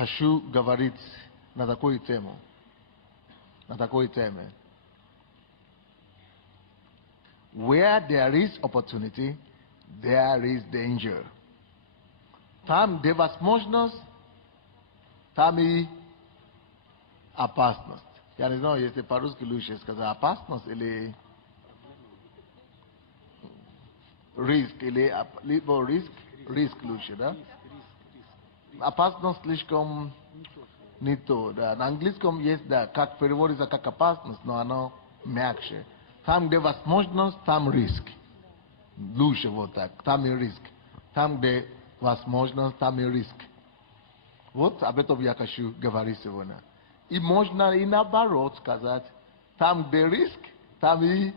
хочу говорить на такую тему. На такой теме. Where there is opportunity, there is danger. Там, где возможность, там и опасность. Я не знаю, если по-русски лучше сказать опасность или риск, или либо риск лучше, да? Опасность слишком не то, да. На английском есть, да, как переводится как опасность, но оно мягче. Там, где возможность, там риск. Лучше вот так. Там и риск. Там, где возможность, там и риск. Вот об этом я хочу говорить сегодня. И можно и наоборот сказать, там, где риск, там и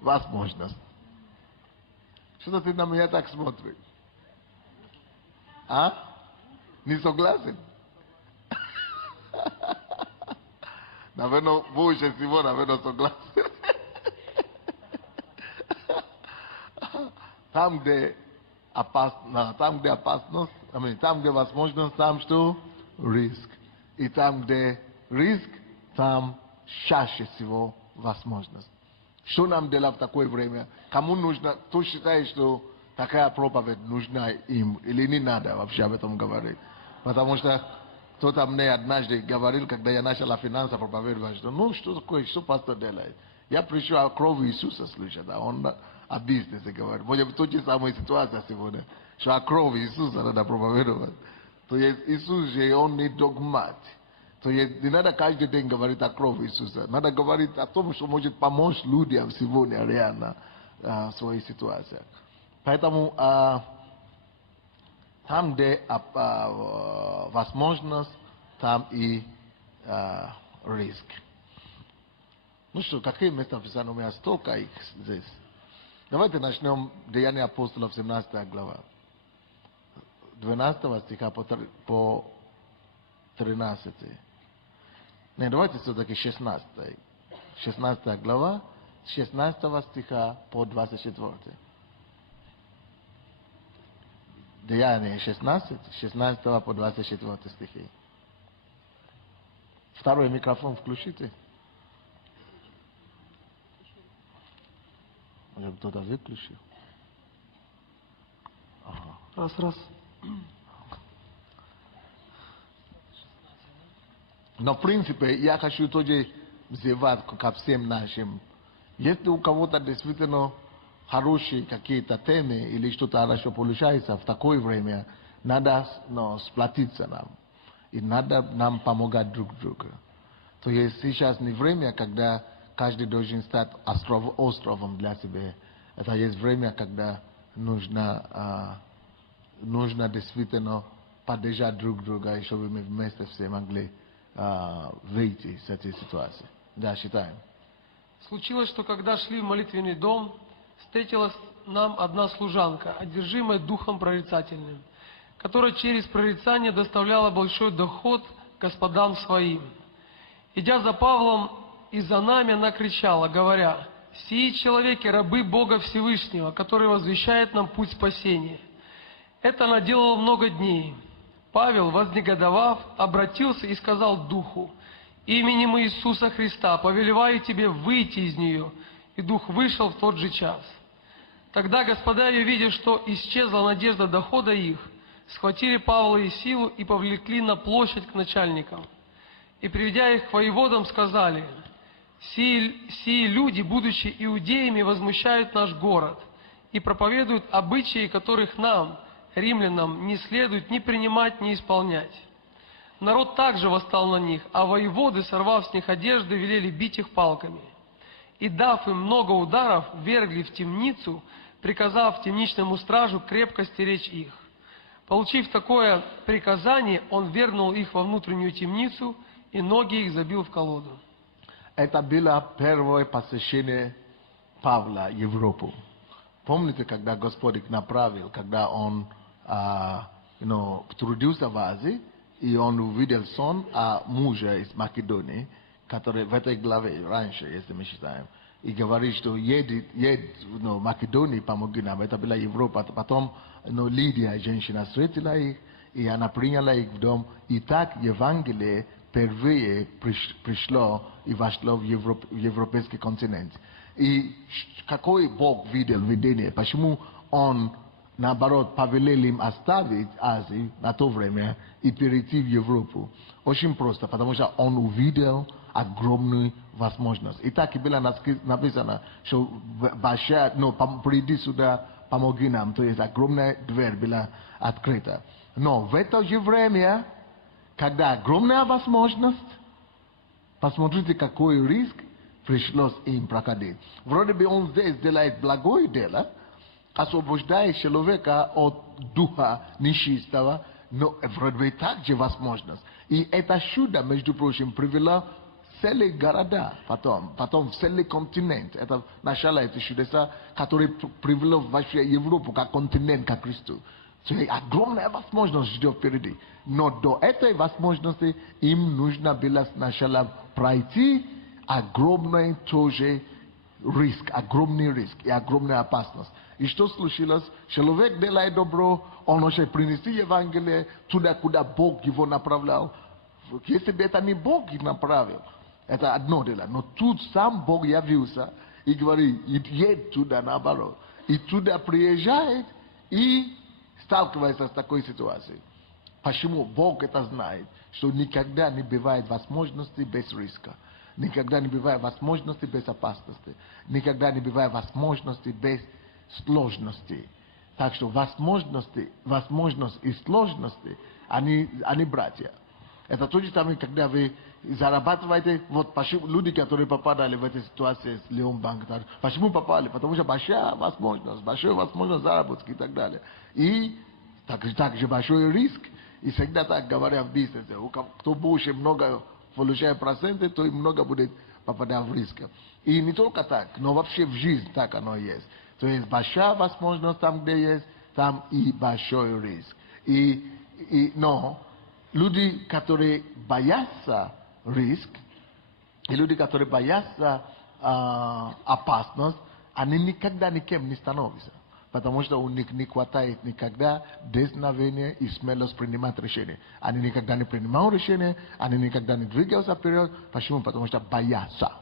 возможность. Что ты на меня так смотришь? А? Не согласен? Наверное, больше всего, наверное, согласен. Там, где опасность, там, где возможность, там что? Риск. И там, где риск, там чаще всего возможность. Что нам делать в такое время? Кому нужно? Кто считает, что такая проповедь нужна им? Или не надо вообще об этом говорить? Потому что кто-то мне однажды говорил, когда я начал о финансах проповедовать, что ну что такое, что пастор делает? Я пришел о крови Иисуса слышать, а он о бизнесе говорит. Может быть, та же самая ситуация сегодня, что о крови Иисуса надо проповедовать. То есть Иисус же, он не догмат. То есть не надо каждый день говорить о крови Иисуса. Надо говорить о том, что может помочь людям сегодня реально в своей ситуации. Поэтому там, где возможность, там и риск. Ну что, какие места Писания у меня? Столько их здесь. Давайте начнем Деяния апостолов, 17 глава. 12 стиха по 13. Не, давайте все-таки 16. 16 глава, с 16 стиха по 24. Деяние 16, 16 по 24 стихи. Второй микрофон включите. Может, кто-то выключил? Ага. Раз. Но, в принципе, я хочу тоже взывать ко всем нашим. Если у кого-то действительно хорошие какие-то темы или что-то хорошо получается в такое время, надо сплотиться нам. И надо нам помогать друг другу. То есть сейчас не время, когда каждый должен стать островом для себя. Это есть время, когда нужно действительно поддержать друг друга, и чтобы мы вместе все могли выйти с этой ситуации. Да, считаем. Случилось, что когда шли в молитвенный дом, встретилась нам одна служанка, одержимая духом прорицательным, которая через прорицание доставляла большой доход господам своим. Идя за Павлом и за нами, она кричала, говоря: «Сии человеки, рабы Бога Всевышнего, который возвещает нам путь спасения». Это она делала много дней. Павел, вознегодовав, обратился и сказал духу: «Именем Иисуса Христа повелеваю тебе выйти из нее». И дух вышел в тот же час. Тогда господа ее, видя, что исчезла надежда дохода их, схватили Павла и Силу и повлекли на площадь к начальникам. И, приведя их к воеводам, сказали: «Сии люди, будучи иудеями, возмущают наш город и проповедуют обычаи, которых нам, римлянам, не следует ни принимать, ни исполнять». Народ также восстал на них, а воеводы, сорвав с них одежды, велели бить их палками. И, дав им много ударов, ввергли в темницу, приказав темничному стражу крепко стеречь их. Получив такое приказание, он вернул их во внутреннюю темницу, и ноги их забил в колоду. Это было первое посещение Павла в Европу. Помните, когда Господь их направил, когда он трудился в Азии, и он увидел сон мужа из Македонии, который в этой главе раньше, если мы считаем, и говорит, что едет в Македонии, помоги нам. Это была Европа. Потом Лидия, женщина, встретила их, и она приняла их в дом. И так Евангелие впервые пришло и вошло в европейский континент. И какой Бог видел видение? Почему Он, наоборот, повелел им оставить Азию на то время и перейти в Европу? Очень просто, потому что Он увидел огромную возможность. И так и было написано, что большая, приди сюда, помоги нам. То есть огромная дверь была открыта. Но в это же время, когда огромная возможность, посмотрите, какой риск пришлось им проходить. Вроде бы Он здесь делает благое дело, освобождая человека от духа нечистого, но вроде бы также возможность. И это чудо, между прочим, привело целые города, потом целый континент. Это начало эти чудеса, которые привело вообще Европу как континент, как Христу. Огромная возможность ждет впереди. Но до этой возможности им нужно было сначала пройти огромный тоже риск и огромная опасность. И что случилось? Человек делает добро, он может принести Евангелие туда, куда Бог его направлял. Если бы это не Бог их направил, это одно дело. Но тут сам Бог явился и говорит, едь туда наоборот. И туда приезжает и сталкивается с такой ситуацией. Почему? Бог это знает, что никогда не бывает возможности без риска. Никогда не бывает возможности без опасности. Никогда не бывает возможности без сложностей. Так что возможность и сложности, они братья. Это то же самое, когда вы зарабатываете, вот почему люди, которые попадали в эти ситуации с Леон Банк, почему попали? Потому что большая возможность заработки и так далее. И также большой риск. И всегда так говорят в бизнесе. Кто больше много получает проценты, то и много будет попадать в риск. И не только так, но вообще в жизни так оно есть. То есть большая возможность там, где есть, там и большой риск. Но люди, которые боятся риск, и люди, которые боятся опасность, они никогда никем не становятся. Потому что у них не хватает никогда дерзновения и смелость принимать решения. Они никогда не принимают решения, они никогда не двигаются вперед. Почему? Потому что боятся.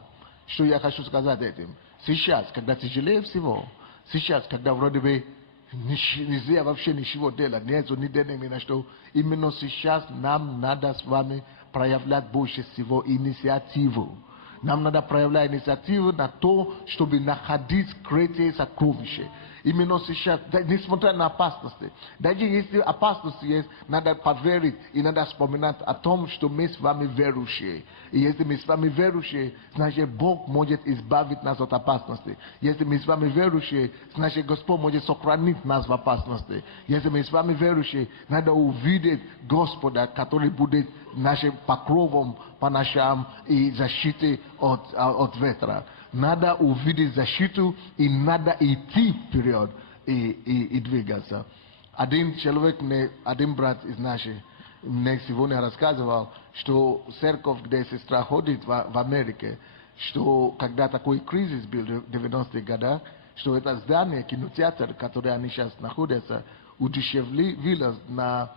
Что я хочу сказать этим? Сейчас, когда тяжелее всего, сейчас, когда вроде бы нельзя вообще ничего делать, нету ни денег, ни на что, именно сейчас нам надо с вами проявлять больше всего инициативу. Нам надо проявлять инициативу на то, чтобы находить скрытые сокровища. Именно сейчас, несмотря на опасности, даже если опасность есть, надо поверить и надо вспоминать о том, что мы с вами верующие. И если мы с вами верующие, значит Бог может избавить нас от опасности. Если мы с вами верующие, значит Господь может сохранить нас в опасности. Если мы с вами верующие, надо увидеть Господа, который будет нашим покровом по ночам и защитой от ветра. Надо увидеть защиту и надо идти вперед и двигаться. Один человек, один брат из наших, мне сегодня рассказывал, что церковь, где сестра ходит в Америке, что когда такой кризис был в 90-х годах, что это здание, кинотеатр, который они сейчас находятся, удешевилось на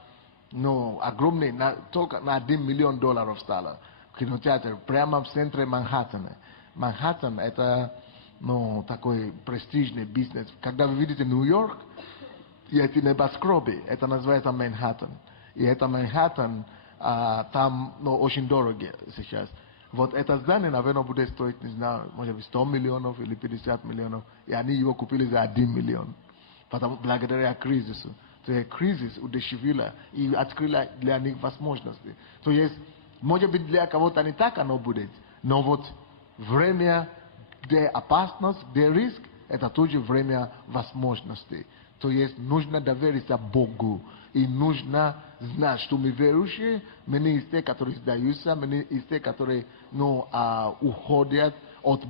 огромный, только на $1 миллион стало. Кинотеатр прямо в центре Манхэттена. Манхэттен – это такой престижный бизнес. Когда вы видите Нью-Йорк, и эти небоскребы, это называется Манхэттен. И это Манхэттен, там очень дорого сейчас. Вот это здание, наверное, будет стоить, не знаю, может быть, 100 миллионов или 50 миллионов. И они его купили за 1 миллион. Потому, благодаря кризису. То есть кризис удешевила и открыла для них возможности. То есть, может быть, для кого-то не так оно будет. Но вот время, где опасность, где риск, это тоже время возможностей. То есть нужно довериться Богу. И нужно знать, что мы верующие, мы не из тех, которые сдаются, мы не из тех, которые уходят от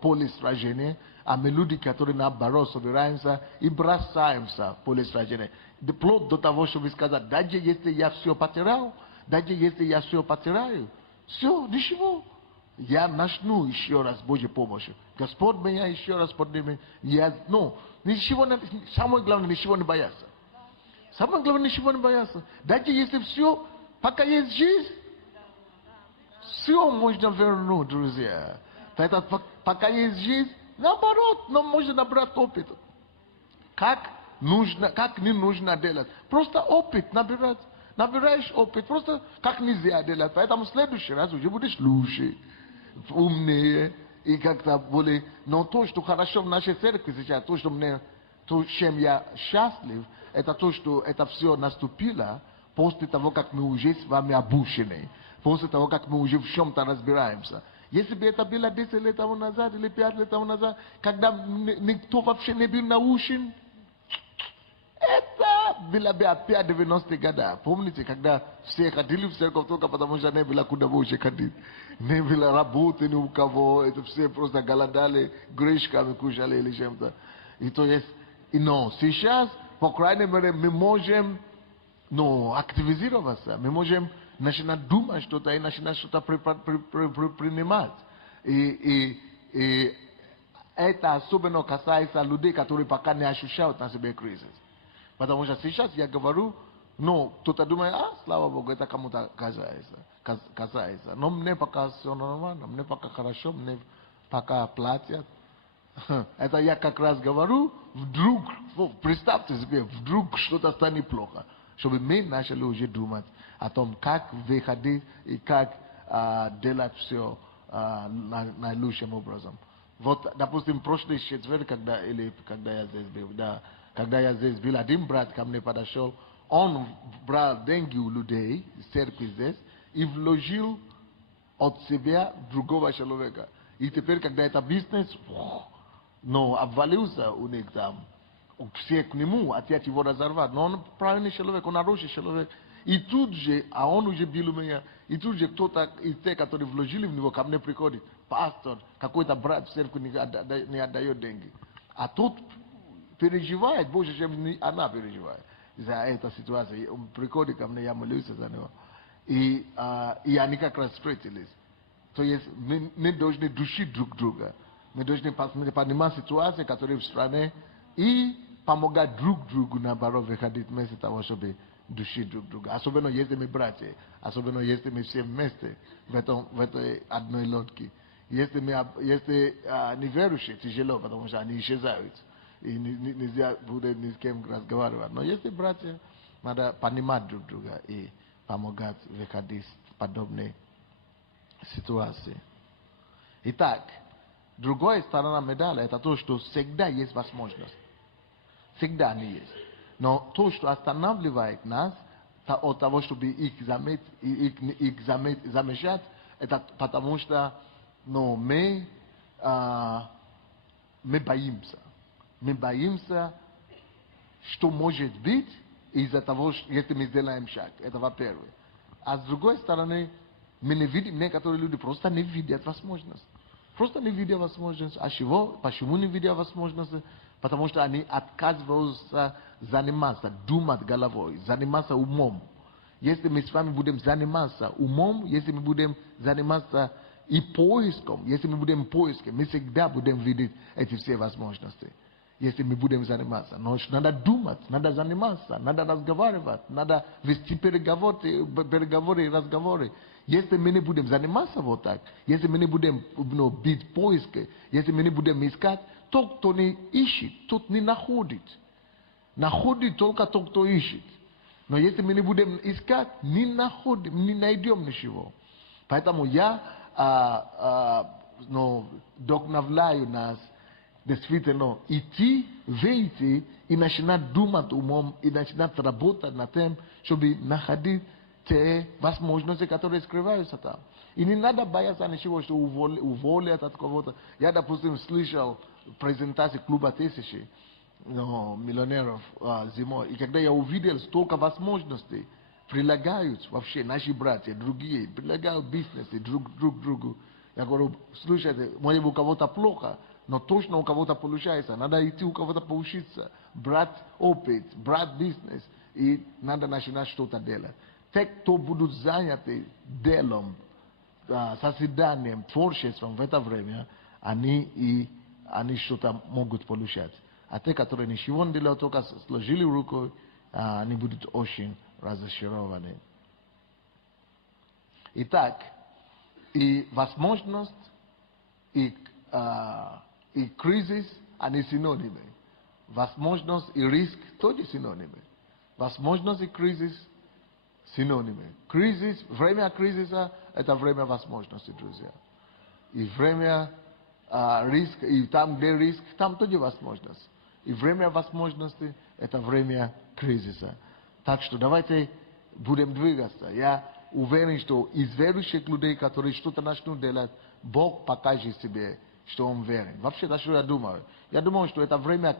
поля сражения, а мы люди, которые наоборот собираемся и бросаемся в поле сражения. Вплоть до того, чтобы сказать, даже если я все потерял, все, ничего. Я начну еще раз Божьей помощью. Господь меня еще раз поднимет. Самое главное, ничего не бояться. Самое главное, ничего не бояться. Дайте, если все, пока есть жизнь, все можно вернуть, друзья. Поэтому, пока есть жизнь, наоборот, нам можно набрать опыт. Как не нужно делать. Просто опыт набирать. Набираешь опыт, просто как нельзя делать. Поэтому в следующий раз уже будешь лучше, умнее и как-то более. Но то, что хорошо в нашей церкви сейчас, то, чем я счастлив, это то, что это все наступило после того, как мы уже с вами обучены. После того, как мы уже в чем-то разбираемся. Если бы это было 10 лет тому назад или 5 лет тому назад, когда никто вообще не был научен, это было бы опять 90-е годы. Помните, когда все ходили в церковь только потому, что не было куда больше ходить. Не было работы ни у кого. Это все просто голодали, гречками кушали или чем-то. И то есть, но сейчас, по крайней мере, мы можем активизироваться. Мы можем начинать думать что-то и начинать что-то принимать. И это особенно касается людей, которые пока не ощущают на себе кризис. Потому что сейчас я говорю, кто-то думает, слава Богу, это кому-то касается. Но мне пока все нормально, мне пока хорошо, мне пока платят. Это я как раз говорю, вдруг, представьте себе, вдруг что-то станет плохо. Чтобы мы начали уже думать о том, как выходить и как делать все наилучшим образом. Вот, допустим, прошлый четверг, когда я здесь был, когда я здесь был, один брат ко мне подошел, он брал деньги у людей, из церкви здесь, и вложил от себя другого человека. И теперь, когда это бизнес, обвалился у них там, все к нему хотят его разорвать. Но он правильный человек, он хороший человек. И тут же, он уже бил меня, и тут же кто-то из тех, которые вложили в него, ко мне приходит, пастор, какой-то брат в церкви не отдает деньги. А тот переживает больше, чем она переживает за эту ситуацию. Он приходит ко мне, я молюсь за него. И они как раз встретились. То есть мы должны душить друг друга. Мы должны понимать ситуацию, которая в стране, и помогать друг другу, наоборот, выходить вместе того, чтобы душить друг друга. Особенно если мы братья, особенно если мы все вместе в этой одной лодке. Если неверующие, тяжело, потому что они исчезают. И нельзя будет ни с кем разговаривать. Но если братья, надо понимать друг друга и помогать выходить в подобные ситуации. Итак, другая сторона медали, это то, что всегда есть возможность. Всегда они есть. Но то, что останавливает нас от того, чтобы их замечать, это потому что мы боимся. Мы боимся, что может быть из-за того, если мы сделаем шаг. Это во-первых. А с другой стороны, мы не видим, некоторые люди просто не видят возможность. Просто не видят возможность. А чего? Почему не видят возможность? Потому что они отказываются заниматься, думать головой, заниматься умом. Если мы с вами будем заниматься умом, если мы будем заниматься и поиском, если мы будем поискать, мы всегда будем видеть эти все возможности. Если мы будем заниматься. Но надо думать, надо заниматься, надо разговаривать, надо вести переговоры и разговоры. Если мы не будем заниматься вот так, если мы не будем бить поиски, если мы не будем искать, тот, кто не ищет, тот не находит. Находит только тот, кто ищет. Но если мы не будем искать, не находим, не найдем ничего. Поэтому я вдохновляю нас действительно идти, выйти и начинать думать умом, и начинать работать над тем, чтобы находить те возможности, которые скрываются там. И не надо бояться ничего, что уволят от кого-то. Я, допустим, слышал презентации клуба 1000 миллионеров зимой. И когда я увидел столько возможностей, прилагают вообще наши братья, другие, прилагают бизнесы друг другу. Я говорю, слушайте, может у кого-то плохо, но точно у кого-то получается. Надо идти у кого-то поучиться, брать опыт, брать бизнес. И надо начинать что-то делать. Те, кто будут заняты делом, созиданием, творчеством в это время, они что-то могут получать. А те, которые ничего не делают, только сложили руку, они будут очень разочарованы. Итак, и возможность, и кризис, они синонимы. Возможность и риск тоже синонимы. Возможность и кризис синонимы. Кризис, время кризиса – это время возможности, друзья. И время риска, и там, где риск, там тоже возможность. И время возможности – это время кризиса. Так что давайте будем двигаться. Я уверен, что из верующих людей, которые что-то начнут делать, Бог покажет себе, что Он верен. Вообще, что я думаю? Я думаю, что это время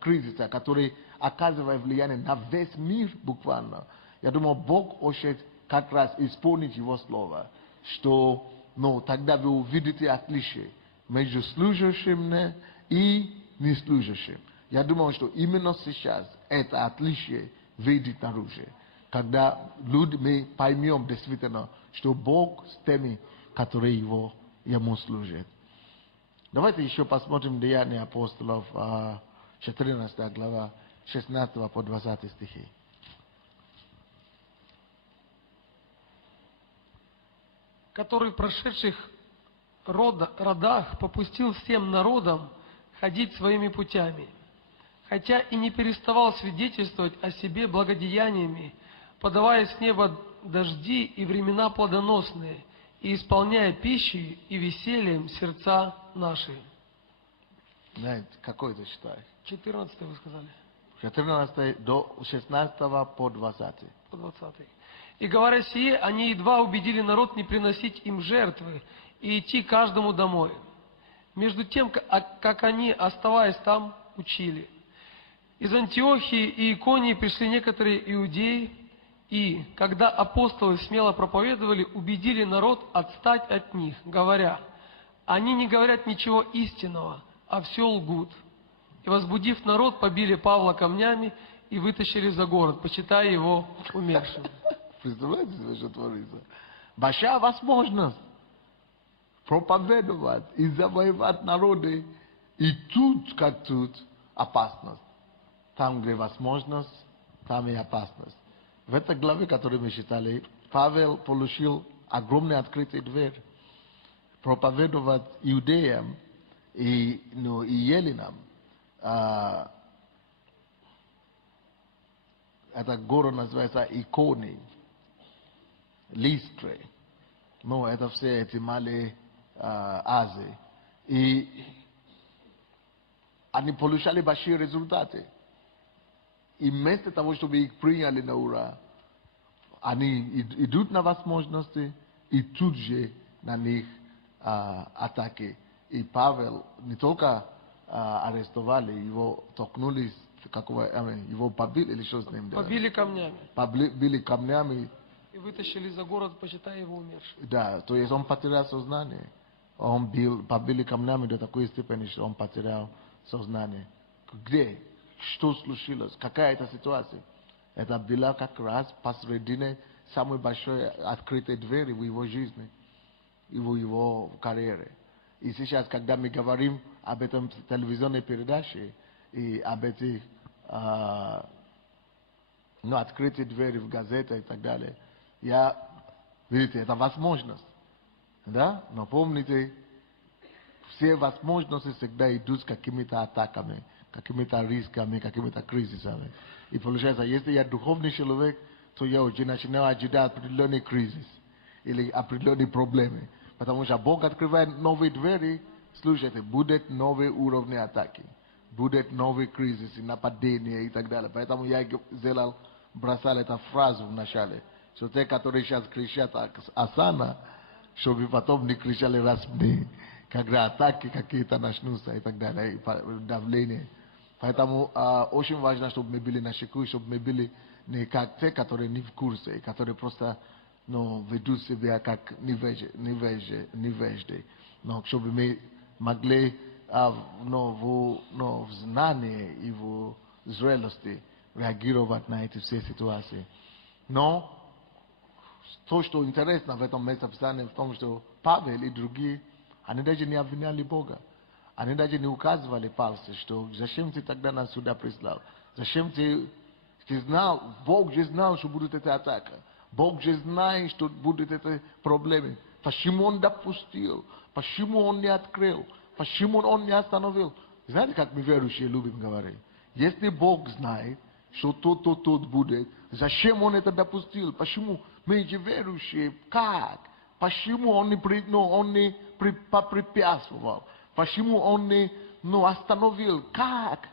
кризиса, который оказывает влияние на весь мир буквально. Я думаю, Бог хочет как раз исполнить Его слово, что тогда вы увидите отличие между служащим и неслужащим. Я думаю, что именно сейчас это отличие выйдет наружу. Когда мы поймем действительно, что Бог с теми, которые Ему служат. Давайте еще посмотрим Деяния апостолов, 14 глава, 16 по 20 стихи. Который в прошедших родах попустил всем народам ходить своими путями, хотя и не переставал свидетельствовать о себе благодеяниями, подавая с неба дожди и времена плодоносные, и исполняя пищей и весельем сердца наши. Знаете, какой ты читаешь? 14 вы сказали. 14 до 16 по 20. По 20. И говоря сие, они едва убедили народ не приносить им жертвы и идти каждому домой. Между тем, как они, оставаясь там, учили. Из Антиохии и Иконии пришли некоторые иудеи, и, когда апостолы смело проповедовали, убедили народ отстать от них, говоря: они не говорят ничего истинного, а все лгут. И, возбудив народ, побили Павла камнями и вытащили за город, почитая его умершим. Представляете себе, что творится? Большая возможность проповедовать и завоевать народы. И тут, как тут, опасность. Там, где возможность, там и опасность. В этой главе, которую мы читали, Павел получил огромное открытие дверь. Проповедовать иудеям и еленам. Это город называется Иконий, Листры. Это все эти малые Азии. И они получали большие результаты. И вместо того, чтобы их приняли на ура, они идут на возможности, и тут же на них атаки. И Павел не только арестовали, его толкнули, его побили, или что с ним делали? Побили камнями. Побили камнями. И вытащили за город, почитая его умершим. Да, то есть он потерял сознание. Побили камнями до такой степени, что он потерял сознание. Где? Что случилось? Какая это ситуация? Это была как раз посредине самой большой открытой двери в его жизни, в его карьере. И сейчас, когда мы говорим об этом в телевизионной передаче и об этих открытые двери в газетах и так далее, видите, это возможность. Да? Но помните, все возможности всегда идут с какими-то атаками, какими-то рисками, какими-то кризисами. И получается, если я духовный человек, то я уже начинаю ожидать определенный кризис или определенные проблемы. Потому что Бог открывает новые двери, слушайте, будут новые уровни атаки, будут новые кризисы, нападения и так далее. Поэтому я бросал эту фразу в начале, что те, которые сейчас кричат «Асана», чтобы потом не кричали «Расмни», когда атаки какие-то начнутся и так далее, и давление. Поэтому очень важно, чтобы мы были на чеку, чтобы мы были не как те, которые не в курсе, которые просто ведут себя как невежды. Но чтобы мы могли в знании и в зрелости реагировать на эти все ситуации. Но то, что интересно в этом местописании, в том, что Павел и другие, они даже не обвиняли Бога. Они даже не указывали пальцы, что зачем ты тогда нас сюда прислал? Зачем ты Ты знал, Бог же знал, что будет эта атака. Бог же знает, что будут эти проблемы. Почему Он допустил? Почему Он не открыл? Почему Он не остановил? Знаете, как мы верующие любим говорить? Если Бог знает, что то будет, зачем Он это допустил? Почему? Мы же верующие. Как? Почему Он не препятствовал? Почему Он не остановил? Как?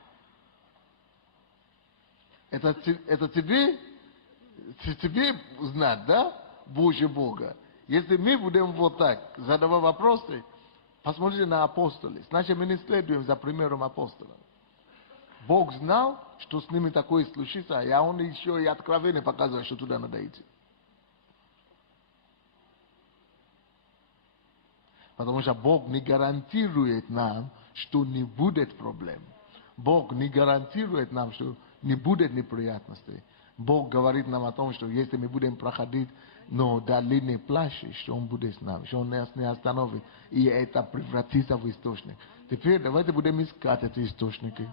Это тебе знать, да? Божье Бога. Если мы будем вот так задавать вопросы, посмотрите на апостолов. Значит, мы не следуем за примером апостолов. Бог знал, что с ними такое случится, и Он еще и откровенно показывает, что туда надо идти. Потому что Бог не гарантирует нам, что не будет проблем. Бог не гарантирует нам, что не будет неприятностей. Бог говорит нам о том, что если мы будем проходить долины плачи, что Он будет с нами, что Он нас не остановит, и это превратится в источник. Теперь давайте будем искать эти источники.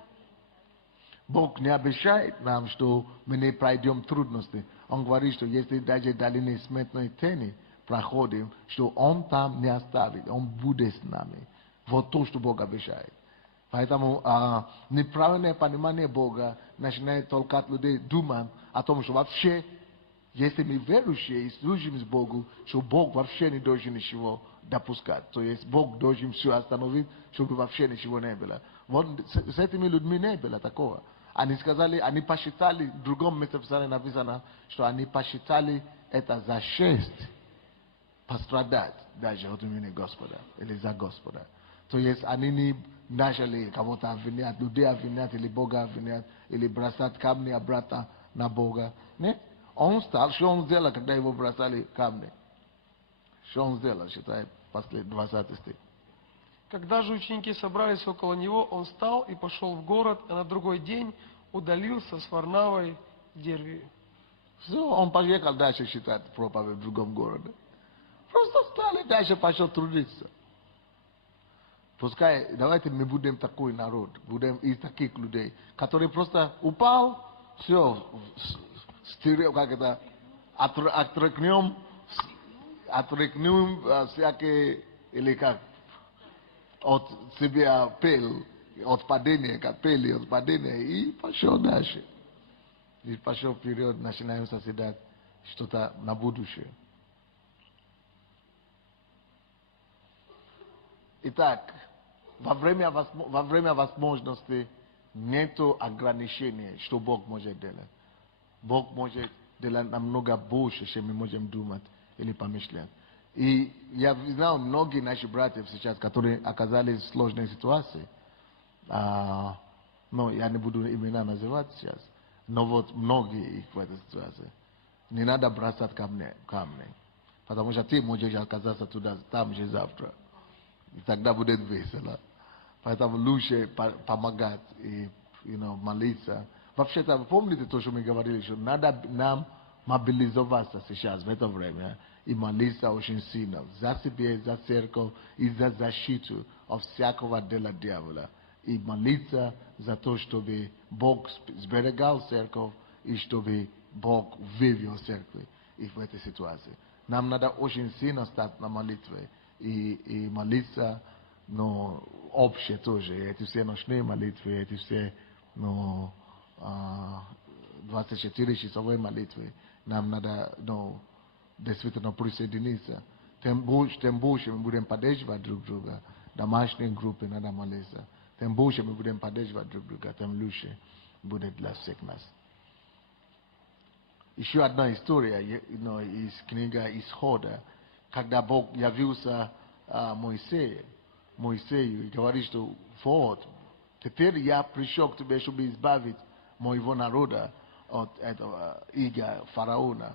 Бог не обещает нам, что мы не пройдем трудности. Он говорит, что если даже долины смертной тени проходим, что Он там не оставит, Он будет с нами. Вот то, что Бог обещает. Поэтому неправильное понимание Бога начинает толкать людей думать о том, что вообще, если мы верующие и служим Богу, что Бог вообще не должен ничего допускать. То есть Бог должен все остановить, чтобы вообще ничего не было. Вот с этими людьми не было такого. Они сказали, они посчитали, в другом месте написано, что они посчитали это за честь пострадать даже от имени Господа или за Господа. То есть они не начали кого-то обвинять, людей обвинять или Бога обвинять, или бросать камни обратно на Бога. Нет? Он стал, что он сделал, когда его бросали камни? Что он сделал, считай, последний 20 стих. Когда же ученики собрались около него, он встал и пошел в город, а на другой день удалился с Варнавой в Дервию. Все, он поехал дальше читать проповедь в другом городе. Просто встал и дальше пошел трудиться. Пускай, давайте мы будем такой народ, будем из таких людей, которые просто упал, все, как это, отрекнем всякие, или как, от себя пел, от падения, как пели от падения, и пошел дальше. И пошел вперед, начинаем созидать что-то на будущее. Итак, во время возможности нет ограничений, что Бог может делать. Бог может делать намного больше, чем мы можем думать или помышлять. И я знаю многие наши братья сейчас, которые оказались в сложной ситуации. Но я не буду имена называть сейчас. Но вот многие их в этой ситуации. Не надо бросать камни. Потому что ты можешь оказаться туда, там же завтра. И тогда будет весело. Поэтому лучше помогать и молиться. Вообще-то, помните то, что мы говорили, что надо нам мобилизоваться сейчас, в это время, и молиться очень сильно за себя, за церковь и за защиту от всякого дела дьявола. И молиться за то, чтобы Бог сберегал церковь и чтобы Бог вывел церковь в этой ситуации. Нам надо очень сильно стать на молитве и молиться, но общее тоже. Эти все ночные молитвы, эти все 24-часовые молитвы. Нам надо действительно присоединиться. Тем больше мы будем поддерживать друг друга. Домашние группы надо молиться. Тем больше мы будем поддерживать друг друга, тем лучше будет для всех нас. Еще одна история из книги Исхода, когда Бог явился Моисею и говорит, что вот, теперь я пришел к тебе, чтобы избавить моего народа от этого ига фараона.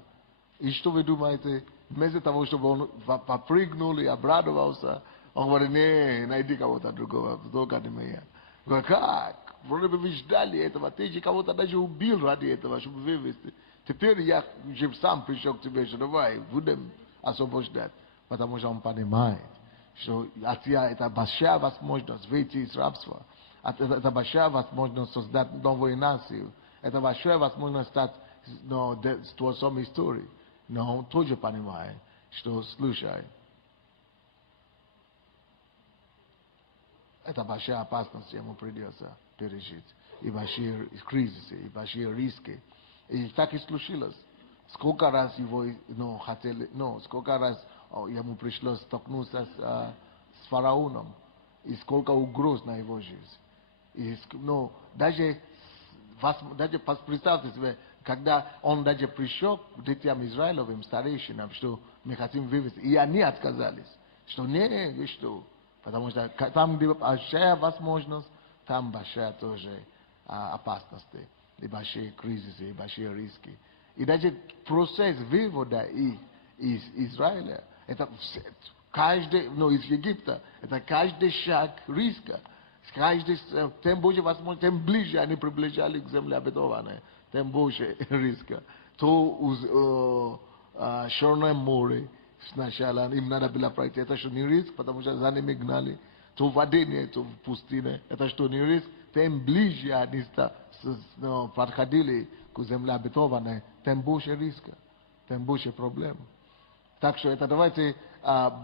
И что вы думаете? Вместо того, чтобы он попрыгнул и обрадовался, он говорит, не, найди кого-то другого, только не меня. Говорит, как? Вроде бы вы ждали этого, ты же кого-то даже убил ради этого, чтобы вывести. Теперь я же сам пришел к тебе, что давай, будем освобождать. Потому что он понимает, что это большая возможность выйти из рабства. Это большая возможность создать новую нацию. Это большая возможность стать творцом истории. Но он тоже понимает, что, слушай, это большая опасность ему придется пережить. И большие кризисы, и большие риски. И так и случилось. Сколько раз его хотели, сколько раз ему пришлось столкнуться с фараоном. И сколько угроз на его жизнь. И, даже представьте себе, когда он даже пришел к детям Израилевым, старейшинам, что мы хотим вывести, и они отказались, что не, что, потому что там, где большая возможность, там большая тоже опасность, и большие кризисы, и большие риски. И даже процесс вывода из Израиля, это каждый, из Египта, это каждый шаг риска. Тем больше возможно, тем ближе они приближались к земле обетованной, тем больше риска. То Черное море сначала им надо было пройти, это что не риск, потому что за ними гнали. То водение, то в пустыне, это что не риск, тем ближе они подходили к земле обетованной, тем больше риска, тем больше проблем. Так что это давайте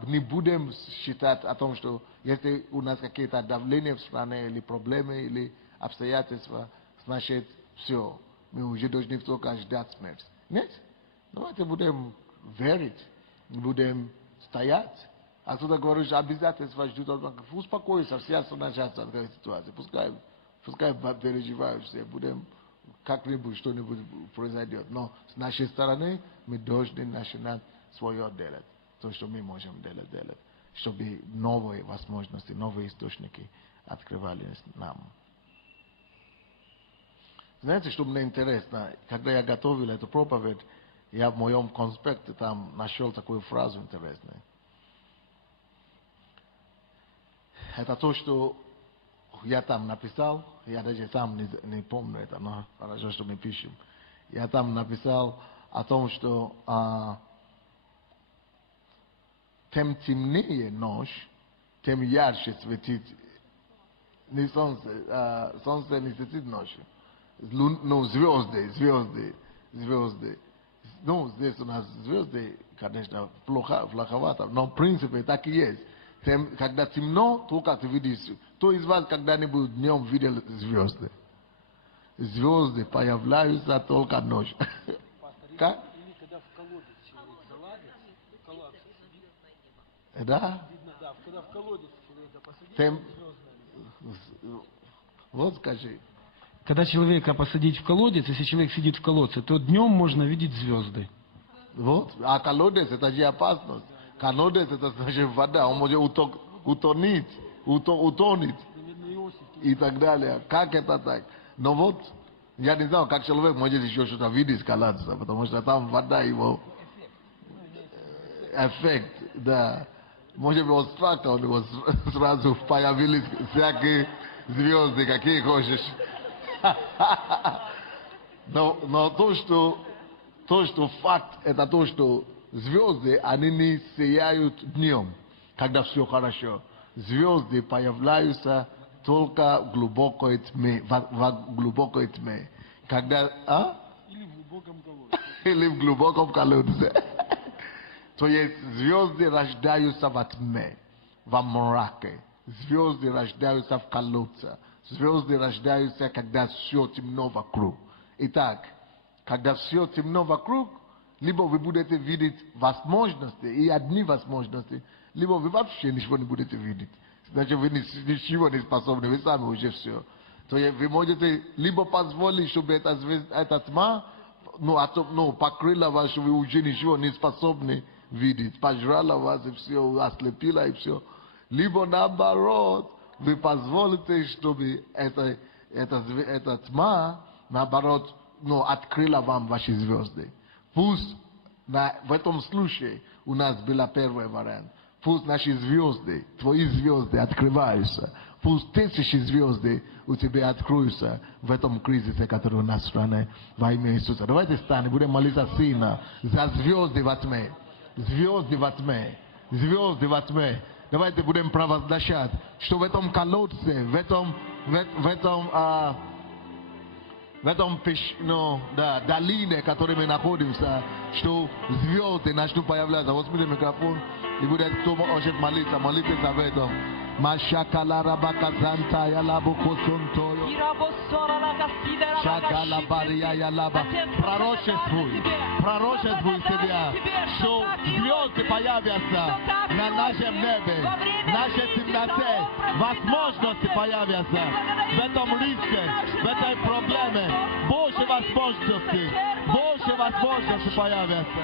не будем считать о том, что если у нас какие-то давления в стране, или проблемы, или обстоятельства, значит все, мы уже должны только ждать смерть. Нет, давайте будем верить, будем стоять. А кто-то говорит, что обязательства ждут, успокойся, все остановятся от этой ситуации, пускай переживают все, будем как-нибудь, что-нибудь произойдет. Но с нашей стороны мы должны начинать свое делать, то, что мы можем делать, чтобы новые возможности, новые источники открывались нам. Знаете, что мне интересно, когда я готовил эту проповедь, я в моем конспекте там нашел такую фразу интересную. Это то, что я там написал, я даже сам не помню это, но хорошо, что мы пишем. Я там написал о том, что тем темнее ночь, тем ярче светит. Не солнце, солнце не светит ночью. Звезды. Здесь у нас звезды, конечно, плоховато, но в принципе так и есть. Когда темно, только ты видишь. Кто из вас когда-нибудь днем видел звезды? Звезды появляются только ночью. Как? Когда в колодец человек залазит, Да? Да, когда в колодец человека посадить, звездное. Вот скажи. Когда человека посадить в колодец, если человек сидит в колодце, то днем можно видеть звезды. Вот. А колодец это же опасность. Колодец это значит вода. Он может утонуть и так далее. Как это так? Но вот, я не знаю, как человек может еще что-то видеть с колодца, потому что там вода его эффект, да. Может быть, от страха у него сразу появились всякие звезды, какие хочешь. Но то, что факт, это то, что звезды, они не сияют днем, когда все хорошо. Звезды появляются только в глубокой тьме, в глубокой тьме. Когда, Или в глубоком колодце. То есть звезды рождаются во тьме, во мраке. Звезды рождаются в колодце. Звезды рождаются, когда все темно вокруг. Итак, когда все темно вокруг, либо вы будете видеть возможности, и одни возможности, либо вы вообще ничего не будете видеть. Значит, вы ничего не способны, вы сами уже все. То есть вы можете либо позволить, чтобы эта тьма покрыла вас, что вы уже ничего не способны видеть, пожрала вас и все, ослепила и все. Либо наоборот, вы позволите, чтобы эта тьма, наоборот, открыла вам ваши звезды. Пусть в этом случае у нас был первый вариант. Пусть наши звезды, твои звезды открываются. Пусть тысячи звезды у тебя откроются в этом кризисе, который у нас в стране, во имя Иисуса. Давайте встанем, будем молиться сильно за звезды во тьме. Звезды во тьме. Звезды во тьме. Давайте будем провозглашать, что в этом колодце, в этом в этом долине, в которой мы находимся, что звезды начнут появляться. Возьмите микрофон и будет кто может молиться, молитесь об этом. Машакала рабака занта я лабу косунтою. Шакала бария я лаба. Пророчествуй себя, что звезды появятся на нашем небе, в нашей темноте, возможности появятся в этом риске, в этой проблеме. Больше возможностей появятся.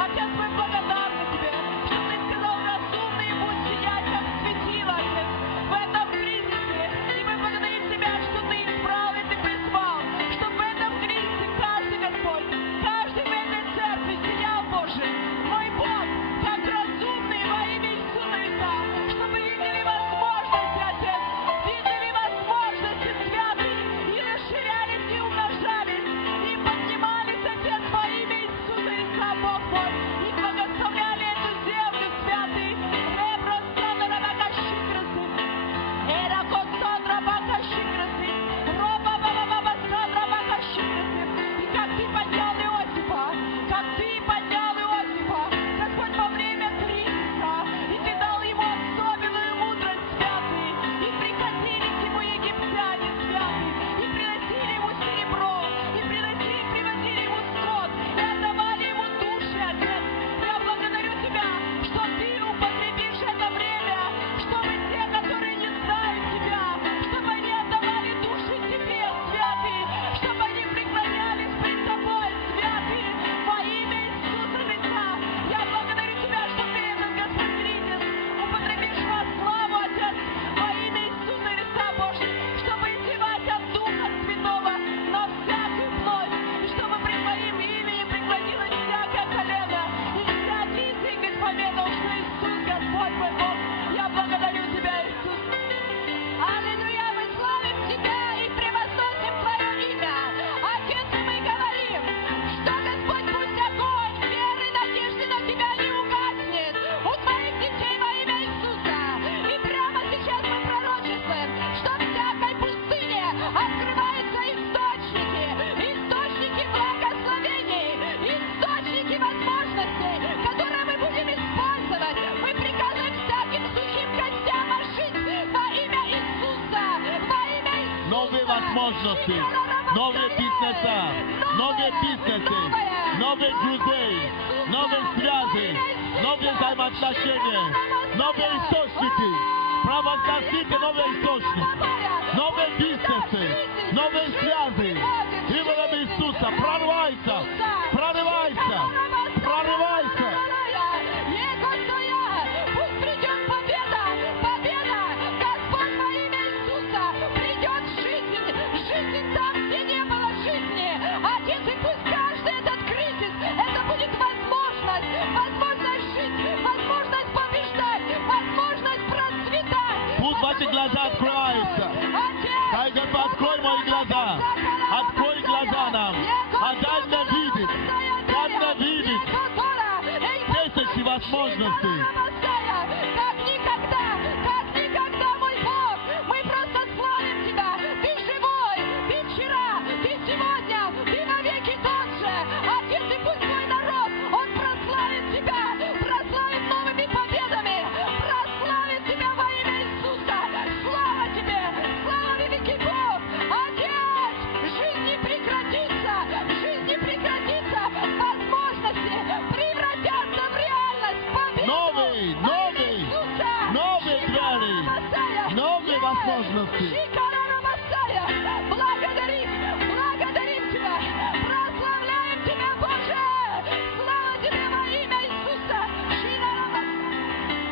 Отец, мы благодарны Тебе, что Ты сказал, разумный будь сиять, как светило, Отец, в этом кризисе. И мы благодарим Тебя, что Ты избрал и Ты призвал, чтобы в этом кризисе каждый, Господь, каждый в этой церкви сиял, Боже, мой Бог, как разумный во имя Иисуса Христа, чтобы видели возможности, Отец, видели возможности святые, и расширялись, и умножались, и поднимались, Отец, во имя Иисуса Христа, Бог мой, и благословляли эту землю, святый. Ребросана рабакашикрасы, эракосана рабакашикрасы, робабабабасана рабакашикрасы. И как Ты поднял Иосифа, Господь, во время кризиса, и Ты дал ему особенную мудрость, святый, и приходили к нему египтяне, святый, и приносили ему серебро, и привозили ему скот, и отдавали ему души, Отец. Я благодарю Тебя, что Ты употребишь это время, чтобы те, которые не знают Тебя, чтобы они отдавали души Тебе, святый, чтобы они преклонялись пред Тобой, святый, во имя Иисуса Христа. Я благодарю Тебя, что Ты этот, Господь, кризис употребишь во славу, Отец, во имя Иисуса Христа, Боже, чтобы издевать от Духа Святого на всякую плоть, и чтобы пред Твоим именем преклонилось всякое колено, и всякий язык исповедовал, что Иисус, Господь мой Бог. Я благодарю Тебя, Иисус. Аллилуйя, мы славим Тебя и превозносим Твое имя. Отец, и мы говорим, что, Господь, пусть огонь веры и надежды на Тебя не угаснет у Твоих детей во имя Иисуса. И прямо сейчас мы пророчествуем, что в всякой пустыне открываются источники благословений, источники возможностей, которые мы будем использовать. Мы приказываем всяким сухим костям ожить во имя Иисуса, во имя Иисуса. Новые возможности, новые бизнесы, новые друзей, новые связи, новые взаимоотношения, новые источники. Провозгласите новые источники, новые бизнесы, новые связи. Именем Иисуса прорывайся. Пусть придет победа, Господь, во имя Иисуса, придет жизнь там, где не было жизни. Отец, и пусть каждый этот кризис, это будет возможность жить, возможность побеждать, возможность процветать. Пусть ваши глаза открываются. Дай, Господь, открой мои глаза. Открой глаза нам. Дай мне видеть. Тысячи возможностей. Как никогда, мой Бог, мы просто славим Тебя. Ты живой, Ты вчера, Ты сегодня, Ты навеки тот же. Отец, и пусть твой народ, он прославит Тебя, прославит новыми победами, прославит Тебя во имя Иисуса. Слава Тебе, слава великий Бог. Отец, жизнь не прекратится, возможности превратятся в реальность. Победу Новые двери, новые возможности. Благодарим Тебя, прославляем Тебя, Боже. Слава Тебе во имя Иисуса.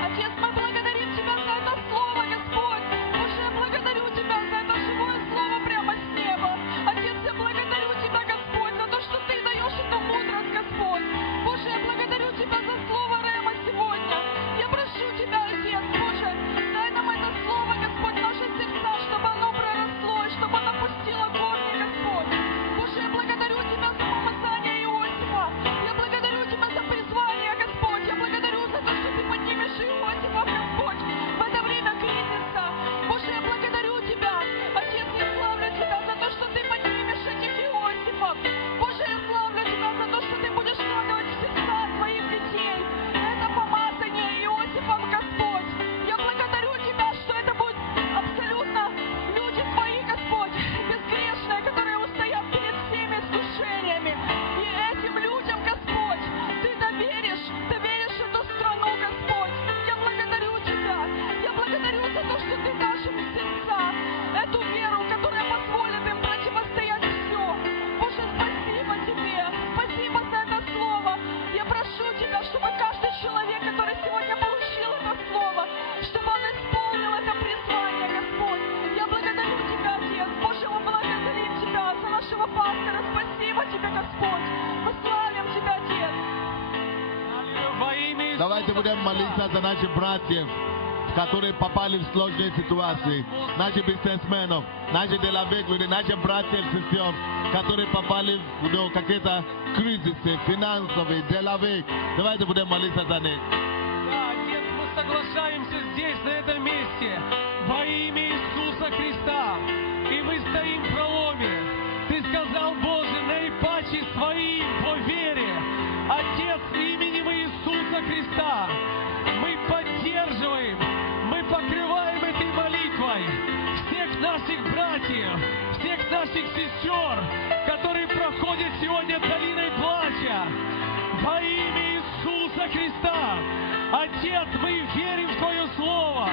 Отец, мы благодарим Тебя за это слово, Господь. Боже, я благодарю Тебя за это живое слово прямо с неба. Отец, я благодарю Тебя, Господь, за то, что Ты даешь эту мудрость, Господь. Боже, я благодарю Тебя за слово Рема сегодня. Я прошу Тебя, Отец, Боже, дай нам это слово, Господь, в наши сердца, чтобы оно Давайте будем молиться за наших братьев, которые попали в сложные ситуации, наших бизнесменов, наших деловых людей, наших братьев и сестер, которые попали в какие-то кризисы финансовые, деловые. Давайте будем молиться за них. Да, Отец, мы соглашаемся здесь, на этом месте, во имя Иисуса Христа. И мы стоим в проломе. Ты сказал, Боже, наипаче своим по вере. Отец, именем Иисуса Христа, мы поддерживаем, мы покрываем этой молитвой всех наших братьев, всех наших сестер, которые проходят сегодня долиной плача. Во имя Иисуса Христа. Отец, мы верим в Твое Слово.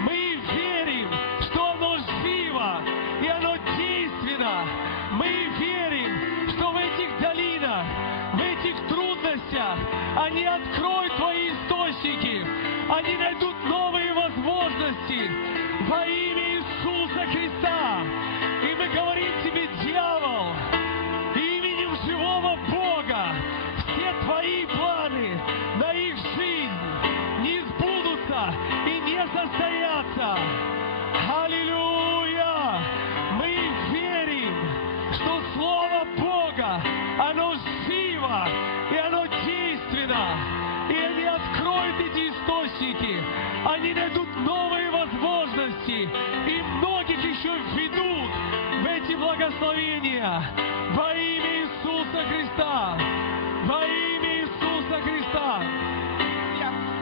Мы верим, что оно живо и оно действенно. Мы верим, что в этих долинах, в этих трудностях они откроют Твои источники. Они найдут новые возможности во имя Иисуса Христа. И мы говорим Тебе, дьявол, именем живого Бога, все Твои планы на их жизнь не сбудутся и не состоятся. Аллилуйя! Мы верим, что Слово Бога, оно живо и оно действенно. И они откроют эти источники, они найдут новые возможности и многих еще введут в эти благословения. Во имя Иисуса Христа! Во имя Иисуса Христа!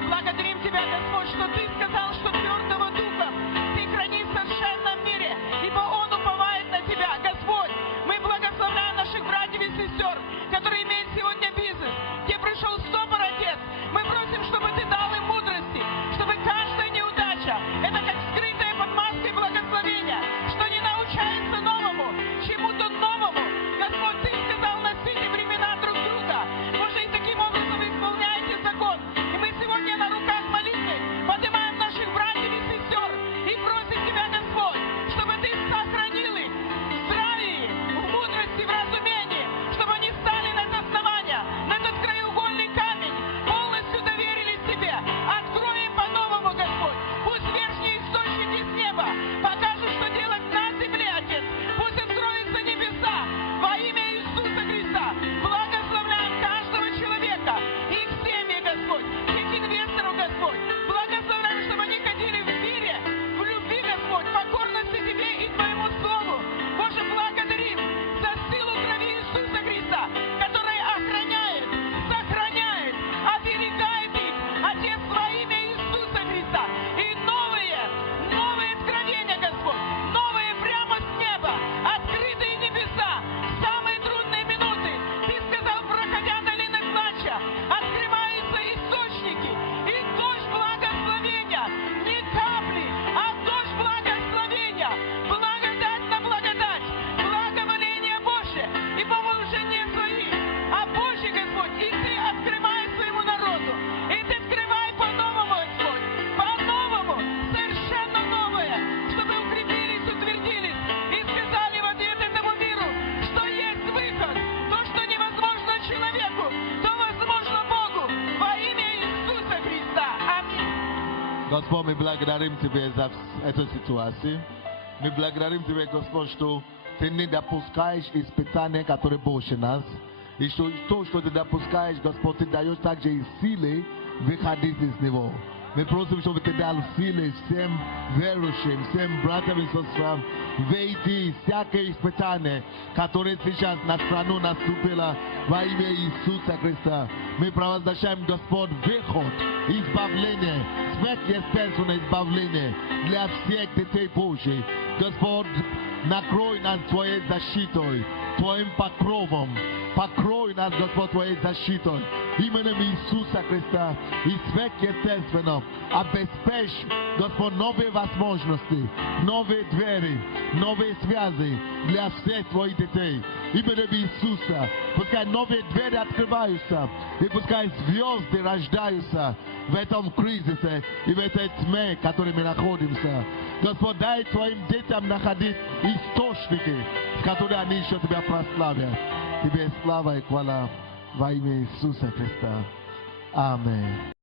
Благодарим Тебя, Господь, что Ты сказал, что твердого духа Ты хранишь в совершенном мире, ибо Он уповает на Тебя. Господь, мы благословляем наших братьев и сестер, которые имеют сегодня бизнес, где пришел стопор, Отец. Мы просим, чтобы Ты дал им мудрости, чтобы каждая неудача, это как скрытая под маской благословения, что не научается новому, чему-то новому. Господь, Ты сказал, носите времена друг друга. Боже, и таким образом вы исполняете закон. И мы сегодня на руках молитвы поднимаем наших братьев и сестер и просим Тебя, Господь, чтобы Ты сохранил их в здравии, в мудрости, в разумении, чтобы они стали на это основание, на этот краеугольный камень, полностью доверились Тебе. Открой им по-новому, Господь. Пусть верхние источники с неба покажут, что делать на земле, Отец. Пусть откроются небеса во имя Иисуса Христа. Благословляем каждого человека, их семьи, Господь, всех инвесторов, Господь. Благословляем, чтобы они ходили в мире, в любви, Господь, покорности Тебе и Твоему Слову. Боже, благодарим за силу крови Иисуса Христа, которая охраняет, сохраняет, оберегает их, Отец, во имя Иисуса Христа. И новые откровения, Господь, новые прямо с неба, открытые небеса, в самые трудные минуты. Ты сказал, проходя долины плача, открываются источники, и дождь благословения, не капли, а дождь благословения, благодать на благодать, благоволение Божие, ибо мы уже не свои, а Божий, Господь, и Ты открываешь своему народу, и Ты открывай по-новому, Господь, по-новому, совершенно новое, чтобы укрепились, утвердились и сказали в ответ этому миру, что есть выход, то, что невозможно человеку, то возможно Богу, во имя Иисуса Христа. Аминь. Господь, мы благодарим Тебя за эту ситуацию. Мы благодарим Тебя, Господь, что Ты не допускаешь испытания, которые больше нас. И что то, что Ты допускаешь, Господь, Ты даешь также и силы выходить из него. Мы просим, чтобы Ты дал силы всем верующим, всем братьям и сестрам войти всякое испытание, которое сейчас на страну наступило во имя Иисуса Христа. Мы провозглашаем, Господь, выход, избавление, сверхъестественное избавление для всех детей Божьих. Господь, накрой нас Твоей защитой, Твоим покровом. Покрой нас, Господь, Твоей защитой. Именем Иисуса Христа и сверхъестественно обеспечь, Господь, новые возможности, новые двери, новые связи для всех Твоих детей. Именем Иисуса. Пускай новые двери открываются, и пускай звезды рождаются в этом кризисе и в этой тьме, в которой мы находимся. Господь, дай Твоим детям находить источники, с которыми они еще Тебя прославят. Тебе слава и хвала во имя Иисуса Христа. Amen.